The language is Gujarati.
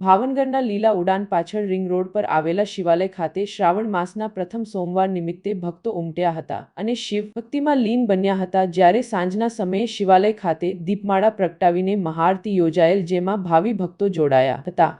ભાવનગરના લીલા ઉડાન પાછળ રિંગ રોડ પર આવેલા શિવાલય ખાતે શ્રાવણ માસના પ્રથમ સોમવાર નિમિત્તે ભક્તો ઉમટ્યા હતા અને શિવ ભક્તિમાં લીન બન્યા હતા। જ્યારે સાંજના સમયે શિવાલય ખાતે દીપમાળા પ્રગટાવીને મહાઆરતી યોજાયેલ, જેમાં ભાવિ ભક્તો જોડાયા હતા।